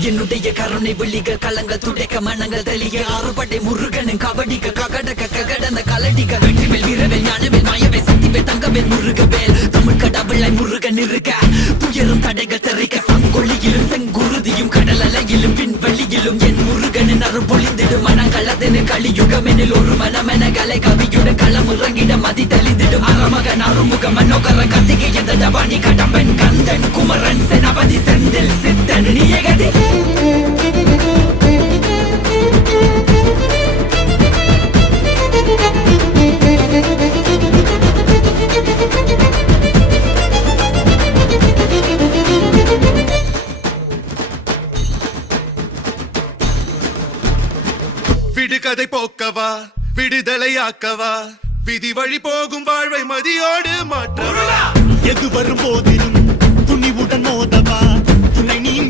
என்னுடைய கருணை விழிக கலங்கள் துடைக்க மனங்கள் தெளிய ஆறுபடை முருகனின் கபடிக்க ககடக்க ககடந்த கலடிக்க வெற்றிவேல் வீரவேல் ஞானவேல் மாயவே சக்திவேல் தங்கவேல் முருகவேல் தமிழ் கடவுளை முருகன் இருக்க துயரும் தடைகள் தெரிக்க சங்கொழியிலும் செங்குருதியும் கடல் அலையிலும் பின்வெளியிலும் என் முருகனின் அருள் பொழிந்திடும் மனங்களதெனு கலியுகமெனில் ஒரு மனமென கலை கவியுடன் களம் இறங்கிட மதி தெளிந்திடும் அறமகன் அருமுக மனோகர கத்திகை எந்த டபாணி கடம்பன் கந்தன் குமரன் செனபதி செந்தில் சித்தன் நீயகதி விடுகதை போக்கவா விடுதலையாக்கவா விதி வழி போகும் வாழ்வை மதியோடு மாற்றவா எது வரும்போதிலும்